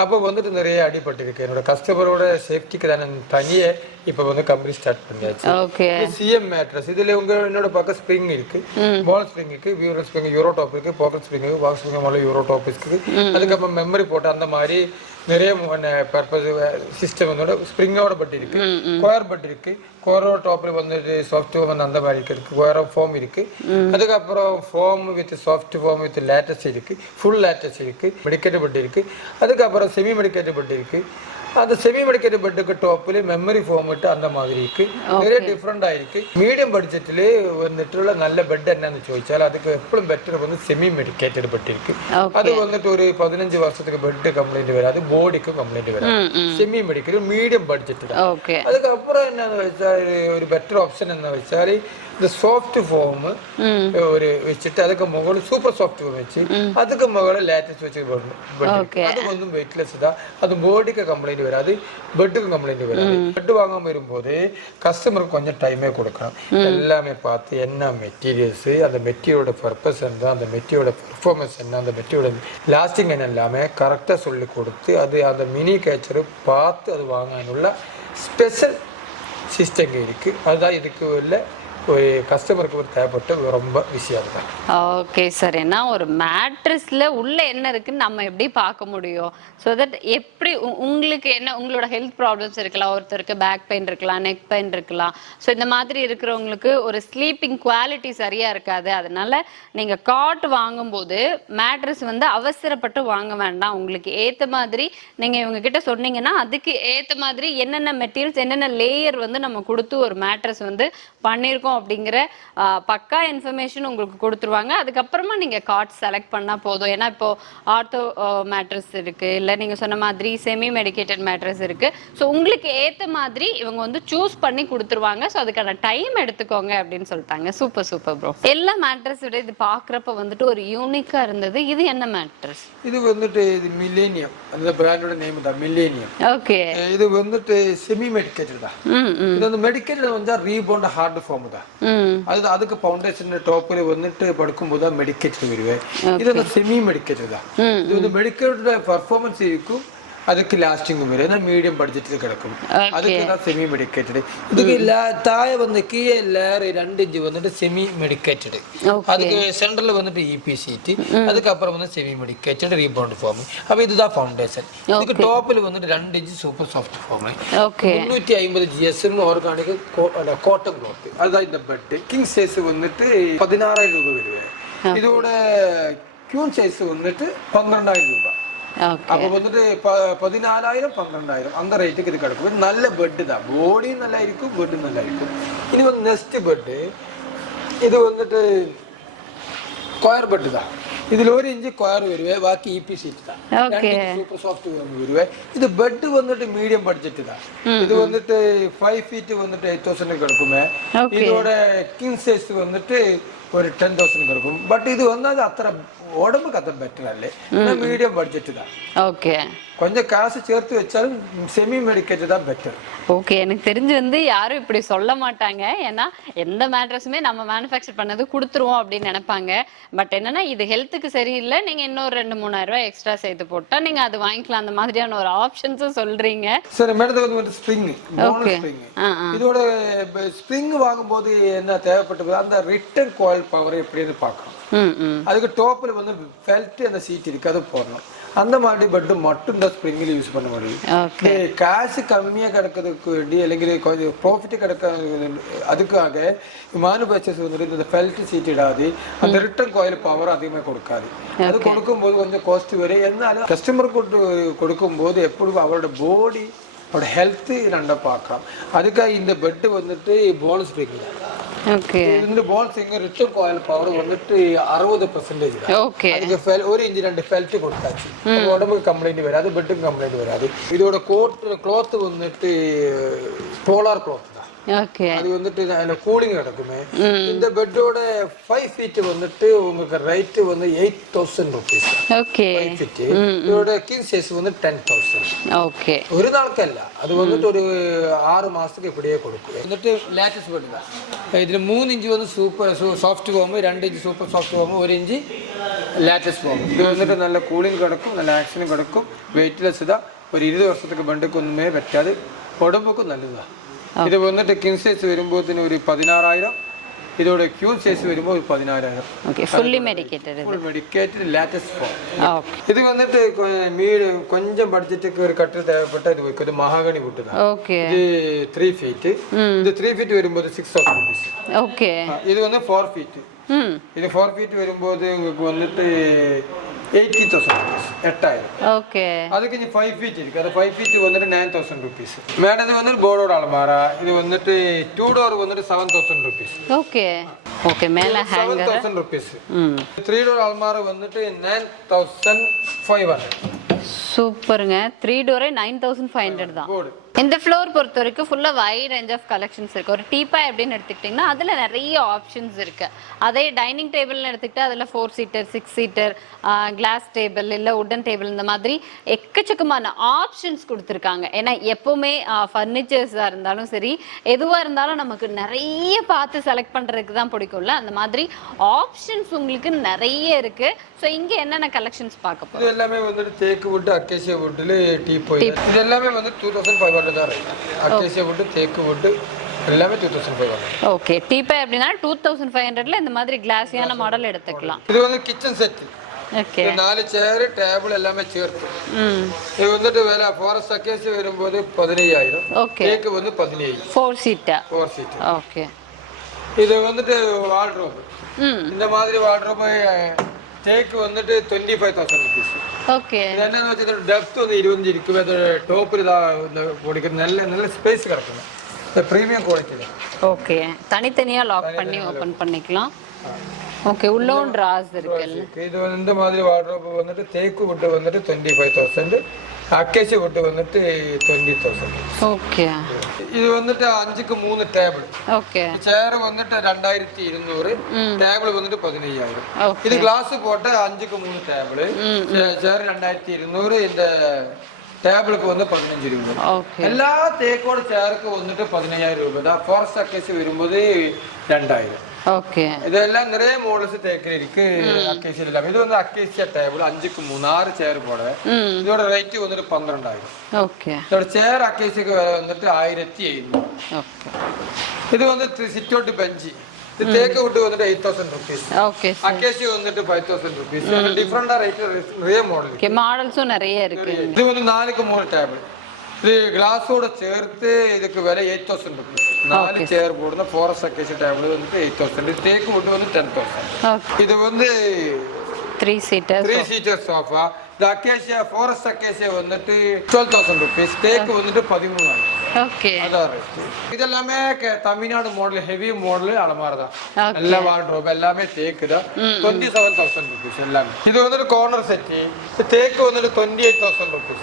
அப்போ வந்துட்டு நிறைய அடிபட்டு இருக்கு. என்னோட கஸ்டமரோட சேஃப்டிக்கு தானே தனியே இப்ப வந்து கம்பெனி ஸ்டார்ட் பண்ணியாச்சு. சிஎம் மேட்ரஸ் இதுல என்னோட பக்கம் ஸ்ப்ரிங் இருக்கு, பால் ஸ்ப்ரிங் இருக்கு, வியூரோ ஸ்ப்ரிங், யூரோ டாப் இருக்கு, பாக்கெட் ஸ்ப்ரிங் இருக்கு, பாக்ஸ் ஸ்ப்ரிங் மேல யூரோ டாப் இருக்கு. அதுக்கப்புறம் மெமரி போட்டு அந்த மாதிரி நிறைய பர்பஸ் சிஸ்டம் வந்து ஸ்ப்ரிங்கோட பட்டி இருக்கு, ஸ்கொயர் பட்டி இருக்கு, ஸ்கொயரோட டாப்ல வந்துட்டு சாஃப்ட் வந்து அந்த மாதிரி இருக்கு, ஸ்கொயர் ஃபோம் இருக்கு. அதுக்கப்புறம் foam with soft foam with latex இருக்கு, ஃபுல் லேட்டஸ்ட் இருக்கு, மெடிக்கேட்டட் பட்டி இருக்கு. அதுக்கப்புறம் செமி மெடிக்கேட்டட் பட்டி இருக்கு. அந்த செமி மெடிக்கேட்டட் பெட்டுக்கு டாப்ல மெமரி ஃபோம் அந்த மாதிரி இருக்கு. நிறைய டிஃப்ரெண்டா இருக்கு. மீடியம் பட்ஜெட்ல வந்துட்டு நல்ல பெட் என்னன்னு ചോദിച്ചാൽ அதுக்கு எப்பவும் பெட்டர் வந்து செமி மெடிக்கேட்டட் பெட் இருக்கு. அது வந்துட்டு ஒரு 15 வருஷத்துக்கு பெட் கம்ப்ளைண்ட் வராது, பாடிக்கு கம்ப்ளைண்ட் வராது. செமி மெடிக்கேட்டட் மீடியம் பட்ஜெட் தான். அதுக்கப்புறம் என்ன வச்சால் ஒரு பெட்டர் ஆப்ஷன் என்ன வச்சால் இந்த சாஃப்ட் ஃபோம் ஒரு வச்சுட்டு அதுக்கு முகல சூப்பர் சாஃப்ட் ஃபோம் வச்சு அதுக்கு முகல லேட்டஸ்ட் வச்சு அது வந்து வெயிட்லெஸ் தான். அது பாடிக்கு கம்ப்ளைண்ட் வராது, பெட்டுக்கும் கம்ப்ளைண்ட் வராது. பெட் வாங்காம வரும்போது கஸ்டமருக்கு கொஞ்சம் டைமே கொடுக்கணும். எல்லாமே பார்த்து என்ன மெட்டீரியல்ஸ், அந்த மெட்டீரியலோட பர்பஸ் என்ன, அந்த மெட்டீரியலோட பெர்ஃபார்மன்ஸ் என்ன, அந்த மெட்டீரியலோட லாஸ்டிங் என்ன எல்லாமே கரெக்டாக சொல்லி கொடுத்து அது அந்த மினி கேச்சரை பார்த்து அது வாங்கணுள்ள ஸ்பெஷல் சிஸ்டம் இருக்கு. அதுதான் இதுக்கு இல்லை ஒரு கஸ்டமருக்கு ஒரு தேவைப்பட்ட ரொம்ப விஷயம் தான். ஓகே சார், ஏன்னா ஒரு மேட்ரஸ்ல உள்ள என்ன இருக்குன்னு நம்ம எப்படி பார்க்க முடியும்? ஸோ தட் எப்படி உங்களுக்கு என்ன உங்களோட ஹெல்த் ப்ராப்ளம்ஸ் இருக்கலாம், ஒருத்தருக்கு பேக் பெயின் இருக்கலாம், நெக் பெயின் இருக்கலாம். ஸோ இந்த மாதிரி இருக்கிறவங்களுக்கு ஒரு ஸ்லீப்பிங் குவாலிட்டி சரியா இருக்காது. அதனால நீங்க காட் வாங்கும்போது மேட்ரஸ் வந்து அவசரப்பட்டு வாங்க வேண்டாம். உங்களுக்கு ஏத்த மாதிரி நீங்க இவங்க கிட்ட சொன்னீங்கன்னா அதுக்கு ஏத்த மாதிரி என்னென்ன மெட்டீரியல்ஸ் என்னென்ன லேயர் வந்து நம்ம கொடுத்து ஒரு மேட்ரஸ் வந்து பண்ணியிருக்கோம் அப்படிங்கிற பக்கா இன்ஃபர்மேஷன் உங்களுக்கு கொடுத்துருவாங்க. அதுக்கப்புறமா நீங்க கார்ட் செலக்ட் பண்ணா போதும். ஏன்னா இப்போ ஆர்த்தோ மேட்ரஸ் இருக்கு, இல்ல நீங்க சொன்ன மாதிரி செமி மெடிக்கேட்டட் மேட்ரஸ் இருக்கு. ஸோ உங்களுக்கு ஏத்த மாதிரி இவங்க வந்து சூஸ் பண்ணி கொடுத்துருவாங்க. ஸோ அதுக்கான டைம் எடுத்துக்கோங்க அப்படின்னு சொல்லிட்டாங்க. Super super bro. எல்லா மேட்ரஸ் விட இது பாக்குறப்ப வந்துட்டு ஒரு யூனிக்கா இருந்தது. இது என்ன மேட்ரஸ்? இது வந்துட்டு இது மில்லேனியம், அந்த பிராண்டோட நேம் தான் மில்லேனியம். ஓகே. இது வந்துட்டு செமி மெடிக்கேட்டட் தான். இது வந்து மெடிக்கேட்டட் வந்து ரீபவுண்ட் ஹார்ட் ஃபார்ம் தான். அது அதுக்கு ஃபவுண்டேஷன் டாப்ல வந்துட்டு படுக்கும்போது தான் மெடிக்கேட்டட் வருவேன். இது வந்து செமி மெடிக்கேட்டட் தான். இது வந்து மெடிக்கேட்டோட பர்ஃபார்மன்ஸ் இருக்கும், அதுக்கு லாஸ்டிங்கும் வரும். ஏன்னா மீடியம் பட்ஜெட்டில் கிடக்கும், அதுக்கு தான் செமி மெடிக்கேட்டட். இதுக்கு தாய வந்து கீழே லேயர் 2 இன்ச் வந்துட்டு செமி மெடிக்கேட்டட், அதுக்கு சென்டர்ல வந்துட்டு இபி சீட், அதுக்கப்புறம் வந்து செமி மெடிக்கேட்டட் ரீபவுண்ட் ஃபார்ம். அப்போ இதுதான் ஃபவுண்டேஷன். இதுக்கு டாப்பில் வந்துட்டு 2 inch super soft foam, 350 GSM organic cotton cloth. அதுதான் இந்த பெட். கிங் சைஸ் வந்துட்டு 16,000 ரூபாய் வருவேன். இதோட கியூன் சைஸ் வந்துட்டு 12,000 ரூபாய். அப்போ வந்துட்டு 14,000 12,000 அந்த ரேட்டுக்கு இது கிடக்கும். நல்ல பெட்டு தான், பாடியும் நல்லா இருக்கும், பெட்டும் நல்லா இருக்கும். இது வந்து நெக்ஸ்ட் பெட்டு. இது வந்துட்டு ஸ்கொயர் பெட்டு தான். இதுல 1 இன்ச் ஸ்கொயர் வருவேன், பாக்கி இபி சீட் தான். சூப்பர் சாஃப்ட் வருவேன். இது பெட்டு வந்துட்டு மீடியம் பட்ஜெட் தான். இது வந்துட்டு 5 feet வந்துட்டு 8,000 கிடக்குமே. இதோட கிங் சைஸ் வந்துட்டு ஒரு 10,000 கிடக்கும். பட் இது வந்து அது அத்தனை உடம்புக்கு அத்தனை பெட்டர் இல்லை, மீடியம் பட்ஜெட் தான். ஓகே. கொஞ்சம் காசு சேர்த்து வச்சாலும் செமி மெடிக்கேட்டட் தான் பெட்டர். ஓகே, எனக்கு தெரிஞ்சு வந்து யாரும் இப்படி சொல்ல மாட்டாங்க. ஏன்னா எந்த மேட்ரஸுமே நம்ம மேனுஃபேக்சர் பண்ணது கொடுத்துருவோம் அப்படின்னு நினைப்பாங்க. பட் என்னன்னா இது ஹெல்த்துக்கு சரியில்லை, நீங்க இன்னொரு 2-3,000 ரூபாய் எக்ஸ்ட்ரா சேர்த்து போட்டா நீங்க அது வாங்கிக்கலாம். அந்த மாதிரியான ஒரு ஆப்ஷன்ஸும் சொல்றீங்க. சரி மேடம், வந்து ஸ்ப்ரிங் ஸ்ப்ரிங். இதோட ஸ்ப்ரிங் வாங்கும்போது என்ன தேவைப்பட்டது, அந்த ரிட்டர்ன் கோயில் பவர் எப்படின்னு பார்க்கணும். அதுக்கு டாப்ல வந்து ஃபெல்ட் அந்த சீட் இருக்கு, அது போடணும். அந்த மாதிரி பெட் மட்டும் தான் ஸ்ப்ரிங்கில் யூஸ் பண்ண முடியும். காசு கம்மியாக கிடக்கிறதுக்கு வேண்டி അല്ലെങ്കിൽ கொஞ்சம் ப்ராஃபிட் கிடைக்க அதுக்காக மேனுஃபேக்சர்ஸ் வந்துட்டு இந்த ஃபெல்ட் சீட் இடாது, அந்த ரிட்டர்ன் கோயில் பவர் அதிகமாக கொடுக்காது. அது கொடுக்கும்போது கொஞ்சம் காஸ்ட் வரும். എന്നാലും கஸ்டமருக்கு கொடுக்கும்போது எப்பொழுதும் அவரோட பாடி அவரோட ஹெல்த் ரெண்டாக பார்க்கலாம். அதுக்காக இந்த பெட்டு வந்துட்டு போனஸ் ஸ்ப்ரிங் தான். இந்த பால் சிங்கர் ரிட்டர்ன் கோயில் பவர் வந்துட்டு 60% தான். அதுக்கு 1 இன்ச் 2 ஃபெல்ட் கொடுத்தாச்சு. உடம்புக்கு கம்ப்ளைண்ட் வராது, பெட்டுக்கு கம்ப்ளைண்ட் வராது. இதோட கிளாத் வந்துட்டு போலார் கிளாத் தான். அது வந்துட்டு கூலிங் நடக்குமே. இந்த பெட்டோட 5 feet வந்துட்டு உங்களுக்கு ரேட் வந்து 8,000 rupees. இதோட கிங் சைஸ் வந்து 10,000. ஒரு நாளுக்கு இல்ல, அது வந்துட்டு ஒரு 6 மாசத்துக்கு இப்படியே கொடுக்கும். வந்துட்டு லேட்டஸ்ட் பெட் தான். இதுல 3 இன்ச் வந்து super soft foam, 2 inch super soft foam, 1 inch latest foam. இது வந்துட்டு நல்ல கூலிங் கிடக்கும், நல்ல ஆக்ஷனும் கிடக்கும். வெயிட்லெஸ் தான். ஒரு 20 வருஷத்துக்கு பெண்டுக்கு ஒன்றுமே வெட்டாது, உடம்புக்கும் நல்லதுதான். இது வந்துட்டு கிங் சைஸ் வரும்போது ஒரு 16,000, இதோட கியூன் சைஸ் வரும்போது 16,000. Fully medicated, full medicated latex foam. இது வந்துட்டு கொஞ்சம் பட்ஜெட்டுக்கு ஒரு கட்டில் தேவைப்பட்ட இது வைக்கிறது மகாகனி வுட் தான். இது 3 feet. இந்த 3 feet வரும்போது 6,000 rupees. இது வந்து 4 feet. இது 4 feet வரும்போது உங்களுக்கு வந்துட்டு 80,000 rupees, 8,000. அதுக்கு இனி 5 feet இருக்கு, அது 5 feet வந்துட்டு 9,000 rupees. மேடம் இது வந்து போர்டோட அலமாரா. இது வந்துட்டு 2 door வந்துட்டு 7,000 rupees. மேல ஹேங்கர் 7,000 rupees. 3 door அலமாரா வந்துட்டு 9,500. சூப்பருங்க. 3 door 9,500 தான். இந்த ஃப்ளோர் பொறுத்த வரைக்கும் ஃபுல்லா வைட் ரேஞ்ச் ஆஃப் கலெக்ஷன்ஸ் இருக்கு. ஒரு டீபாய் அப்படின்னு எடுத்துக்கிட்டிங்கன்னா அதுல நிறைய ஆப்ஷன்ஸ் இருக்கு. அதே டைனிங் டேபிள்னு எடுத்துக்கிட்டா அதுல 4 சீட்டர் 6 சீட்டர் கிளாஸ் டேபிள் இல்ல உடன் டேபிள் இந்த மாதிரி எக்கச்சக்கமான ஆப்ஷன்ஸ் கொடுத்துருக்காங்க. ஏன்னா எப்பவுமே ஃபர்னிச்சர்ஸா இருந்தாலும் சரி எதுவா இருந்தாலும் நமக்கு நிறைய பார்த்து செலக்ட் பண்றதுக்கு தான் பிடிக்கும்ல, அந்த மாதிரி ஆப்ஷன்ஸ் உங்களுக்கு நிறைய இருக்கு. ஸோ இங்க என்னென்ன கலெக்ஷன்ஸ் பார்க்க போறோம்? இது எல்லாமே வந்துட்டு தேக்கு வுட் அக்கேசியா வுட்ல டீபாய். இது எல்லாமே வந்து 2500 தான் இருக்கு. அக்கேசியா வுட் தேக்கு வுட் எல்லாமே 2500. ஓகே, டீபாய் அப்படினா 2500ல இந்த மாதிரி கிளாஸியான மாடல் எடுத்துக்கலாம். இது வந்து kitchen set. Okay, 4 chair table எல்லாமே சேர்த்து. இது வந்துட்டு வேலை ஃபாரஸ்ட் அக்கேசியா வரும்போது 15000. ஓகே, தேக்கு வந்து 15000. 4 சீட்டர். 4 சீட்டர். ஓகே, இது வந்துட்டு வார்ட்ரோப். இந்த மாதிரி வார்ட்ரோப் தேக்கு வந்துட்டு 25000 rupees. ஓகே, என்னன்னு വെച്ചാൽ ഡെപ്ത് ഒന്ന് 25 ഇരിക്കും. അത് ടോപ്പിൽ ഇതാ കൊടുക്കുന്ന நல்ல ஸ்பேஸ் கிடக்கும். இந்த பிரீமியம் குவாலிட்டி. ஓகே, தனித்தனியா லாக் பண்ணி ஓபன் பண்ணிக்கலாம். ஓகே, உள்ளவும் டிராஸ் இருக்குல்ல. இது வந்து இந்த மாதிரி வார்ட்ரோப் வந்துட்டு தேக்கு வுட் வந்துட்டு 25000, அக்கேசியா வுட் வந்துட்டு 20000. ஓகே, இது வந்துட்டு 5க்கு 3 டேபிள். ஓகே, சேர் வந்துட்டு 2200, டேபிள் வந்துட்டு 15000. ஓகே, இது கிளாஸ் போட்ட 5க்கு 3 டேபிள். சேர் 2200, இந்த டேபிளுக்கு வந்து 15 രൂപ. ஓகே, എല്ലാ തേക്കോട് ചേർക്ക് വന്നിട്ട് 15000 രൂപ. ഫോറസ്റ്റ് അക്കേസി വരുമ്പോൾ 2000. ஓகே, இதெல்லாம் நிறைய மாடல்ஸ் தேக்கில் இருக்கு. அக்கேசியா இல்லாம இது வந்து அக்கேசியா டேபிள் 5க்கு 3 6 சேர் போட. இதோட ரேட் வந்துட்டு 12000. ஓகே, இதோட சேர் அக்கேசியாக்கு வந்துட்டு 1700. ஓகே, இது வந்து சிட் அவுட் பெஞ்ச். இது தேக்கு வுட் வந்துட்டு 8000 rupees. ஓகே, அக்கேசியா வந்துட்டு 5000 rupees. டிஃபரெண்டா ரேட் நிறைய மாடல். ஓகே, மாடல்ஸும் நிறைய இருக்கு. இது வந்து 4க்கு 3 டேபிள். இது கிளாஸோட சேர்த்து இதுக்கு விலை 8000 rupees. 4 சேர் போடுற ஃபாரஸ்ட் அக்கேசியா டேபிள் வந்துட்டு 8000. தேக்கு வுட் வந்து 10000. இது வந்து 3 சீட்டர் சோஃபா. இந்த அக்கேசியா ஃபாரஸ்ட் அக்கேசியா வந்துட்டு 12000 rupees. தேக்கு வந்துட்டு 13000. ஓகே, அதான் ரேட். இதெல்லாமே தமிழ்நாடு மாடல் ஹெவி மாடல் அலமாரி தான். எல்லா வார்ட்ரோப் எல்லாமே தேக்கு தான். 27000 rupees எல்லாமே. இது வந்துட்டு கார்னர் செட். தேக்கு வந்துட்டு 28000 rupees.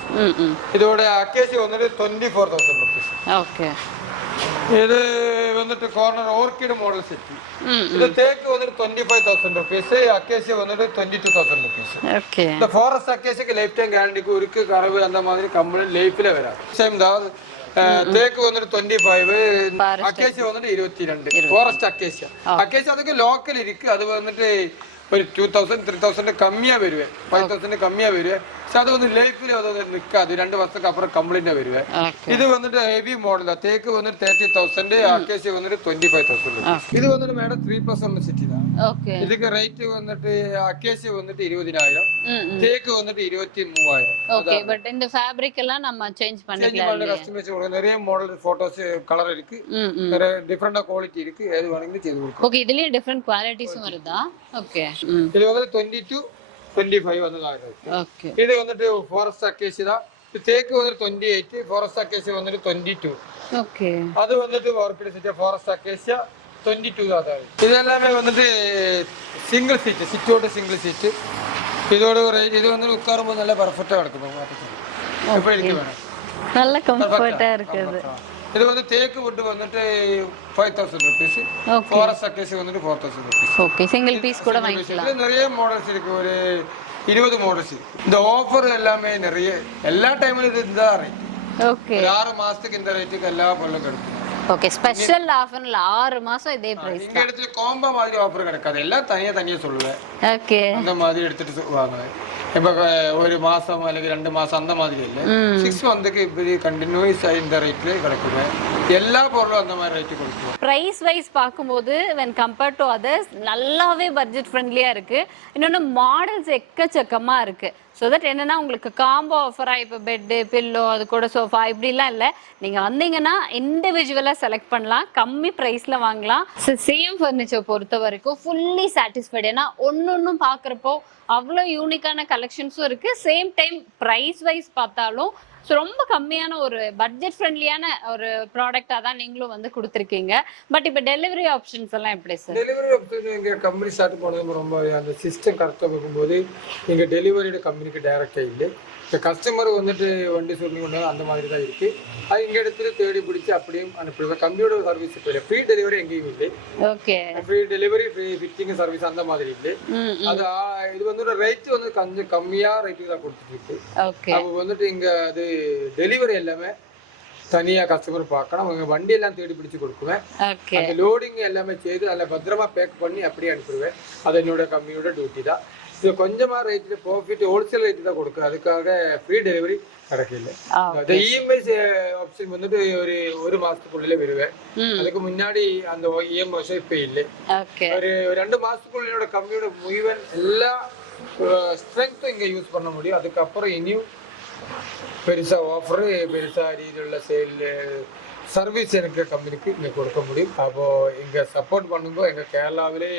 இதோட அக்கேசியா வந்துட்டு 24000 rupees. ஓகே, இது வந்துட்டு கார்னர் ஆர்க்கிட் மாடல் செட். இது தேக்கு வந்துட்டு 25000 rupees. அக்கேசியா வந்துட்டு 22000 rupees. ஓகே, இந்த ஃபாரஸ்ட் அக்கேசியாக்கு லைஃப் டைம் கேரண்டிக்கு இருக்கு. கரவு அந்த மாதிரி கம்ப்ளைண்ட் லைஃப்ல வராது. சேம் தான். தேக்கு வந்துட்டு 25, அக்கேசியா வந்துட்டு 22. Forest acacia. அக்கேசியா அதுக்கு லோக்கல் இருக்கு. அது வந்துட்டு ஒரு 2000 3000 கம்மியா வருவேன். 5000 கம்மியா வருவேன். அது வந்து லைஃப்ல அது நிற்காது. 2 வருஷத்துக்கு அப்புறம் கம்ப்ளைண்டா வருவேன். இது வந்துட்டு ஹெவி மாடல் தான். தேக்கு வந்துட்டு 30000, அக்கேசியா வந்துட்டு 25000. இது வந்துட்டு மேடம் 3+1 சிட்டி தான். ஓகே, இதுக்கு ரேட் வந்துட்டு அக்கேசியா வந்துட்டு 20000, தேக்கு வந்துட்டு 23000. ஓகே, பட் இந்த ஃபேப்ரிக் எல்லாம் நம்ம சேஞ்ச் பண்ணிக்கலாம். கஸ்டமைஸ் நிறைய மாடல் போட்டோஸ் கலர் இருக்கு. நிறைய டிஃபரெண்டா குவாலிட்டி இருக்கு. எது வேணும்னு செய்து கொடுக்கும். ஓகே, இதுலயே டிஃபரெண்ட் குவாலிட்டிஸும் வருதா? ஓகே, இது வந்து 22 25 வந்து ஆகுது. ஓகே, இது வந்துட்டு ஃபாரஸ்ட் அக்கேசியா தான். தேக்கு வந்துட்டு 28, ஃபாரஸ்ட் அக்கேசியா வந்துட்டு 22. ஓகே, அது வந்துட்டு ஆர்கிட் ஃபாரஸ்ட் அக்கேசியா 22 தான். இது எல்லாமே வந்துட்டு சிங்கிள் சீட். சிட்டோட சிங்கிள் சீட். இதோட ஒரு இது வந்து உட்காரும்போது நல்லா பர்ஃபெக்டா கிடக்கும். எப்படி இருக்கு வேணும், நல்ல கம்ஃபர்ட்டா இருக்குது. இது வந்து தேக்கு வுட் வந்துட்டு 5000 rupees. ஃபாரஸ்ட் அக்கேசியா வந்துட்டு 4000 rupees. ஓகே, சிங்கிள் பீஸ் கூட வாங்கிக்கலாம். நிறைய மாடல்ஸ் இருக்கு. ஒரு 20 மாடல்ஸ் இருக்கு. இந்த ஆஃபர் எல்லாமே நிறைய எல்லா டைம்ல இது இந்த ரேட். ஓகே, 6 மாசத்துக்கு இந்த ரேட்டுக்கு எல்லா பொருளும் கிடைக்கும். ஓகே, ஸ்பெஷல் ஆஃபர்ல 6 மாசம் இதே பிரைஸ். இந்த இடத்துல காம்போ மாதிரி ஆஃபர் கிடைக்காது. எல்லாம் தனியா சொல்லுவேன். ஓகே, அந்த மாதிரி எடுத்துட்டு வாங்க. இப்ப ஒரு மாசம் அல்லது 2 மாசம் அந்த மாதிரி இல்ல. 6 மந்த்க்கு இப்படி கண்டினியூஸ் இந்த ரேட்ல கிடைக்குது. எல்லா பொருளும் அந்த மாதிரி ரேட் கொடுக்கும். பிரைஸ் வைஸ் பார்க்கும்போது when compared to others நல்லாவே பட்ஜெட் ஃப்ரெண்ட்லியா இருக்கு. இன்னொன்னு மாடல்ஸ் எக்கச்சக்கமா இருக்கு. ஸோ தட் என்னன்னா உங்களுக்கு காம்போ ஆஃபரா இப்போ பெட்டு பில்லோ அது கூட சோஃபா இப்படிலாம் இல்லை. நீங்க வந்தீங்கன்னா இண்டிவிஜுவலாக செலக்ட் பண்ணலாம், கம்மி ப்ரைஸ்ல வாங்கலாம். சேம் ஃபர்னிச்சர் பொறுத்த வரைக்கும் ஃபுல்லி சாட்டிஸ்ஃபைடு. ஏன்னா ஒன்னொன்னும் பார்க்குறப்போ அவ்வளோ யூனிக்கான கலெக்ஷன்ஸும் இருக்கு. சேம் டைம் ப்ரைஸ் வைஸ் பார்த்தாலும் ஸோ ரொம்ப கம்மியான ஒரு பட்ஜெட் ஃப்ரெண்ட்லியான ஒரு ப்ராடக்டாக தான் நீங்களும் வந்து கொடுத்துருக்கீங்க. பட் இப்போ டெலிவரி ஆப்ஷன்ஸ் எல்லாம் எப்படி சார்? டெலிவரி ஆப்ஷன் எங்கள் கம்பெனி ஸ்டார்ட் பண்ணது ரொம்ப அந்த சிஸ்டம் கரெக்டாக இருக்கும்போது எங்கள் டெலிவரியோட கம்பெனிக்கு டைரக்டாக இல்லை. இப்போ கஸ்டமர் வந்துட்டு வண்டி சொல்லி அந்த மாதிரி தான் இருக்குது. அது இங்கே இடத்துல தேடி பிடிச்சி அப்படியே அனுப்பிடுவேன். கம்பியோட சர்வீஸ் இப்போ இல்லை. ஃப்ரீ டெலிவரி எங்கேயும் இல்லை. Okay. Free delivery, free fitting service அந்த மாதிரி இல்லை. அது இது வந்து ரேட் வந்து கொஞ்சம் கம்மியாக ரேட்டுக்கு தான் கொடுத்துட்டு இருக்கு. அப்போ வந்துட்டு இங்கே அது டெலிவரி எல்லாமே தனியாக கஸ்டமர் பார்க்கணும். அவங்க வண்டி எல்லாம் தேடி பிடிச்சி கொடுக்குவேன். அந்த லோடிங் எல்லாமே செய்து அதில் பத்திரமா பேக் பண்ணி அப்படியே அனுப்பிடுவேன். அது என்னோட கம்பெனியோட டியூட்டி தான். இது கொஞ்சமா ரேட்டு ப்ராஃபிட் ஹோல்சேல் ரேட்டு தான் கொடுக்கும். அதுக்காக ஃப்ரீ டெலிவரி கிடைக்கல. அந்த இஎம்ஐ ஆப்ஷன் வந்துட்டு ஒரு மாசத்துக்குள்ளே வருவேன். அதுக்கு முன்னாடி அந்த இஎம்ஐ இப்போ இல்லை. ஒரு 2 மாசத்துக்குள்ள என்னோட கம்பெனியோட முழுவன் எல்லா ஸ்ட்ரென்த்தும் இங்கே யூஸ் பண்ண முடியும். அதுக்கப்புறம் இனியும் பெருசா ஆஃபர், பெருசா ரீதியுள்ள சேல் சர்வீஸ் எனக்கு கம்பெனிக்கு இங்கே கொடுக்க முடியும். அப்போ இங்கே சப்போர்ட் பண்ணும்போது எங்கள் கேரளாவிலே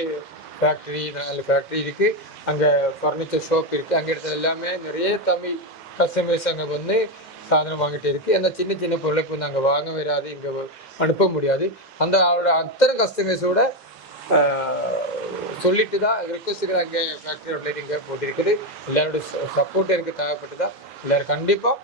ஃபேக்ட்ரி 4 ஃபேக்ட்ரி இருக்குது. அங்கே ஃபர்னிச்சர் ஷாப் இருக்குது. அங்கே இடத்துல எல்லாமே நிறைய தமிழ் கஸ்டமர்ஸ் அங்கே வந்து சாதனம் வாங்கிட்டு இருக்குது. அந்த சின்ன சின்ன பொருளுக்கு வந்து அங்கே வாங்க வராது, இங்கே அனுப்ப முடியாது. அந்த அவரோட அத்தனை கஸ்டமர்ஸோட சொல்லிட்டு தான் ரிக்வஸ்ட்டுக்கு அங்கே ஃபேக்ட்ரி அவுட்லெட் இங்கே போட்டிருக்குது. எல்லாரோட சப்போர்ட் எனக்கு தேவைப்பட்டு தான் எல்லாரும் கண்டிப்பாக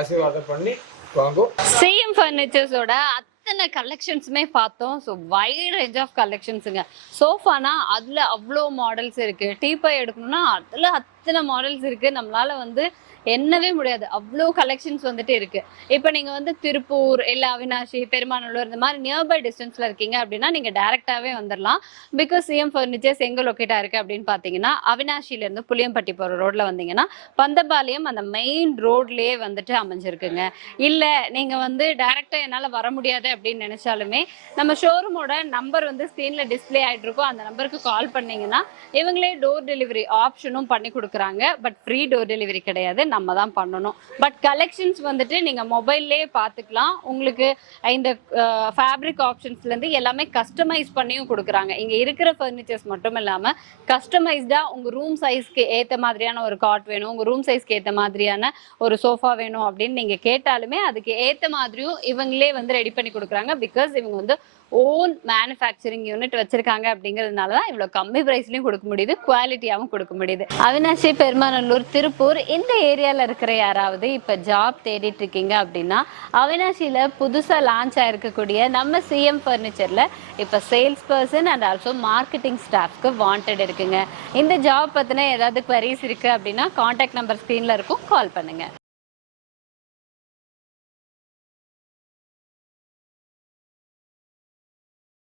ஆசீர்வாதம் பண்ணி வாங்கும். சிஎம் ஃபர்னிச்சர்ஸோட அத்தனை கலெக்ஷன்ஸுமே பார்த்தோம். ஸோ வைட் ரேஞ்ச் ஆஃப் கலெக்ஷன்ஸுங்க. சோஃபானா அதில் அவ்வளோ மாடல்ஸ் இருக்குது. டீப்பை எடுக்கணும்னா அதில் அத்தனை மாடல்ஸ் இருக்குது. நம்மளால வந்து எண்ணவே முடியாது, அவ்வளோ கலெக்ஷன்ஸ் வந்துட்டு இருக்கு. இப்போ நீங்க வந்து திருப்பூர் இல்லை அவினாஷி, பெருமாநல்லூர் இந்த மாதிரி நியர்பை டிஸ்டன்ஸ்ல இருக்கீங்க அப்படின்னா நீங்க டைரக்டாவே வந்துடலாம். பிகாஸ் சிஎம் ஃபர்னிச்சர்ஸ் எங்க லொக்கேட்டா இருக்கு அப்படின்னு பாத்தீங்கன்னா அவினாஷில இருந்து புளியம்பட்டி போற ரோட்ல வந்தீங்கன்னா பந்தபாளையம் அந்த மெயின் ரோட்லயே வந்துட்டு அமைஞ்சிருக்குங்க. இல்ல நீங்க வந்து டைரக்டா என்னால வர முடியாது அப்படின்னு நினைச்சாலுமே நம்ம ஷோரூமோட நம்பர் வந்து ஸ்கிரீன்ல டிஸ்பிளே ஆயிட்டு இருக்கும். அந்த நம்பருக்கு கால் பண்ணீங்கன்னா இவங்களே டோர் டெலிவரி ஆப்ஷனும் பண்ணி கொடுக்குறாங்க. பட் ஃப்ரீ டோர் டெலிவரி கிடையாது, நம்ம தான் பண்ணணும். பட் கலெக்ஷன்ஸ் வந்துட்டு நீங்க மொபைல்லே பார்த்துக்கலாம். உங்களுக்கு இந்த ஃபேப்ரிக் ஆப்ஷன்ஸ்ல இருந்து எல்லாமே கஸ்டமைஸ் பண்ணியும் கொடுக்குறாங்க. இங்க இருக்கிற ஃபர்னிச்சர்ஸ் மட்டும் இல்லாம கஸ்டமைஸ்டா உங்க ரூம் சைஸ்க்கு ஏத்த மாதிரியான ஒரு காட் வேணும், உங்க ரூம் சைஸ்க்கு ஏத்த மாதிரியான ஒரு சோஃபா வேணும் அப்படின்னு நீங்க கேட்டாலுமே அதுக்கு ஏத்த மாதிரியும் இவங்களே வந்து ரெடி பண்ணி கொடுக்குறாங்க. பிகாஸ் இவங்க வந்து ஓன் மேனுஃபேக்சரிங் யூனிட் வச்சிருக்காங்க அப்படிங்கிறதுனால தான் இவ்வளோ கம்மி ப்ரைஸ்லையும் கொடுக்க முடியுது, குவாலிட்டியாகவும் கொடுக்க முடியுது. அவினாஷி, பெருமாநல்லூர், திருப்பூர் இந்த ஏரியாவில் இருக்கிற யாராவது இப்போ ஜாப் தேடிட்டு இருக்கீங்க அப்படின்னா அவினாஷியில் புதுசாக லான்ச் ஆயிருக்கக்கூடிய நம்ம சிஎம் ஃபர்னிச்சரில் இப்போ sales person and also marketing ஸ்டாஃப்க்கு வாண்டட் இருக்குங்க. இந்த ஜாப் பற்றின ஏதாவது குவரிஸ் இருக்குது அப்படின்னா கான்டாக்ட் நம்பர் ஸ்க்ரீனில் இருக்கும், கால் பண்ணுங்கள்.